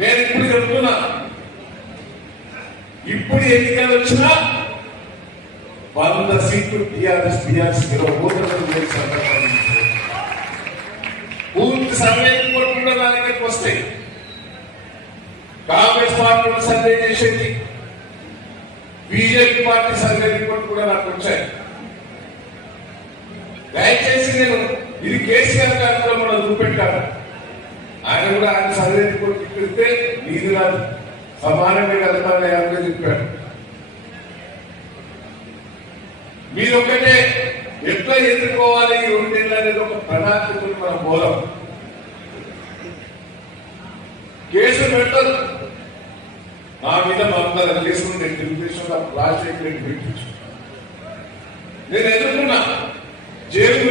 నేను ఇప్పుడు చెప్తున్నా, ఇప్పుడు ఎన్నికలు వచ్చినా 100 సీట్లు టీఆర్ఎస్ గెలవబోతున్నది. పూర్తి సర్వే రిపోర్ట్ కూడా నా దగ్గరికి వస్తాయి. కాంగ్రెస్ పార్టీ సర్వే చేసేది, బీజేపీ పార్టీ సర్వే రిపోర్ట్ కూడా నాకు వచ్చాయి. దయచేసి నేను ఇది కేసీఆర్ గారితో మనం చూపెట్టాను. ఆయన కూడా ఆయన సర్వే రిపోర్ట్ ఇప్పిస్తే నీది రాదు, సమానంగా కలుపుతానని ఆయన చెప్పాడు. మీరు ఒకటే ఎట్లా ఎదుర్కోవాలి ఈ 2 ఏళ్ళు అనేది ఒక ప్రణాళికతో మనం పోదాం. కేసు పెట్టదు నా మీద, మనందరం చేసుకుంటే తెలుగుదేశంలో రాజశేఖర రెడ్డి పెట్టించు. నేను ఎదుర్కొన్నా, జైలు